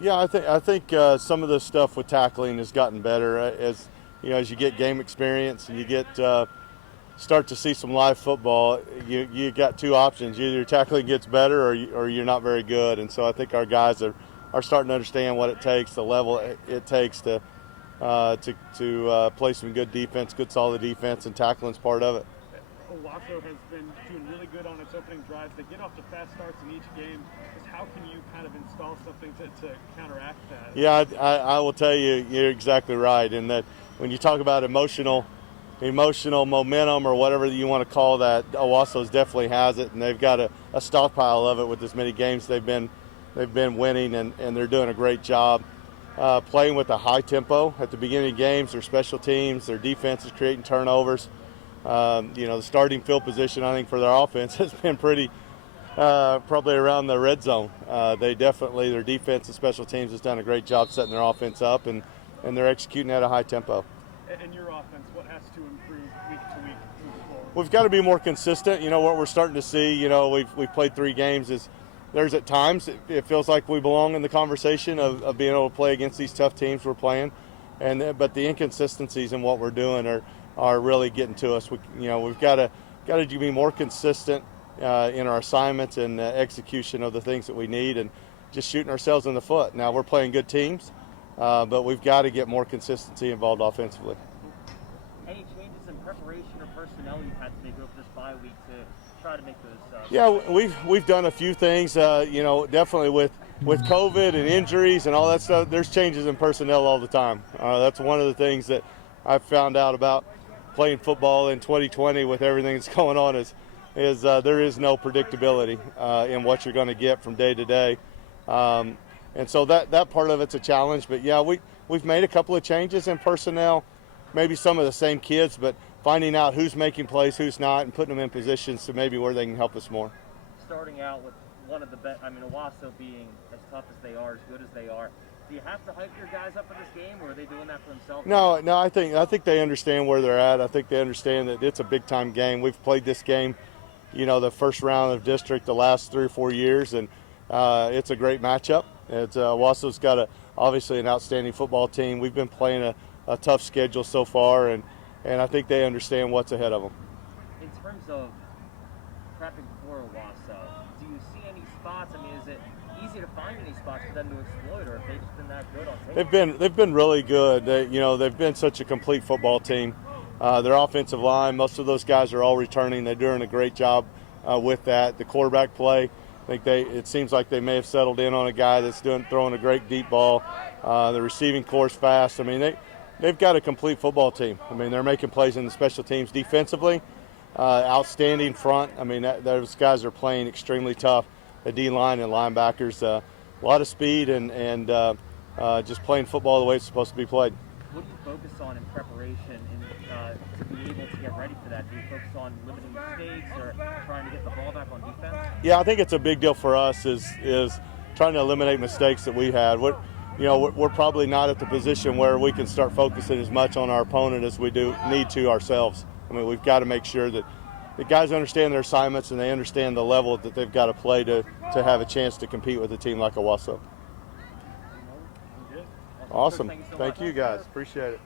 Yeah, I think some of the stuff with tackling has gotten better as as you get game experience and you get start to see some live football. You got two options: either your tackling gets better or you're not very good. And so I think our guys are starting to understand what it takes, the level it takes to play some good defense, good solid defense, and tackling's part of it. Owasso has been doing really good on its opening drives. They get off to fast starts in each game. Just how can you kind of install something to counteract that? Yeah, I will tell you, you're exactly right. And that when you talk about emotional momentum or whatever you want to call that, Owasso's definitely has it, and they've got a stockpile of it with as many games they've been winning, and they're doing a great job playing with a high tempo at the beginning of games. Their special teams, their defense is creating turnovers. The starting field position, I think, for their offense has been pretty probably around the red zone. Their defense and special teams has done a great job setting their offense up, and they're executing at a high tempo. And your offense, what has to improve week to week moving forward? We've got to be more consistent. What we're starting to see, we've played 3 games, is there's at times it feels like we belong in the conversation of being able to play against these tough teams we're playing, but the inconsistencies in what we're doing are really getting to us. We've got to be more consistent in our assignments and execution of the things that we need, and just shooting ourselves in the foot. Now we're playing good teams, but we've got to get more consistency involved offensively. Any changes in preparation or personnel you've had to make over this bye week to try to make those? Yeah, we've done a few things. Definitely with COVID and injuries and all that stuff, there's changes in personnel all the time. That's one of the things that I've found out about playing football in 2020 with everything that's going on is there is no predictability in what you're going to get from day to day. And so that part of it's a challenge. But yeah, we've made a couple of changes in personnel, maybe some of the same kids, but finding out who's making plays, who's not, and putting them in positions to maybe where they can help us more. Starting out with one of the best, Owasso being as tough as they are, as good as they are, do you have to hype your guys up for this game, or are they doing that for themselves? No, I think they understand where they're at. I think they understand that it's a big time game. We've played this game, the first round of district the last 3 or 4 years, and it's a great matchup. Owasso's got obviously an outstanding football team. We've been playing a tough schedule so far, and I think they understand what's ahead of them. In terms of prepping for Owasso, do you see any spots? Is it easy to find any spots for them to exploit, or have they just been that good on tape? They've been really good. They've been such a complete football team. Their offensive line, most of those guys are all returning. They're doing a great job with that. The quarterback play, it seems like they may have settled in on a guy that's throwing a great deep ball. The receiving core's fast. They've got a complete football team. They're making plays in the special teams defensively. Outstanding front. Those guys are playing extremely tough. The D-line and linebackers, a lot of speed and just playing football the way it's supposed to be played. What do you focus on in preparation to be able to get ready for that? Do you focus on limiting mistakes or trying to get the ball back on defense? Yeah, I think it's a big deal for us is trying to eliminate mistakes that we had. We're probably not at the position where we can start focusing as much on our opponent as we need to ourselves. We've got to make sure that the guys understand their assignments and they understand the level that they've got to play to have a chance to compete with a team like Owasso. Awesome. Thank you guys. Appreciate it.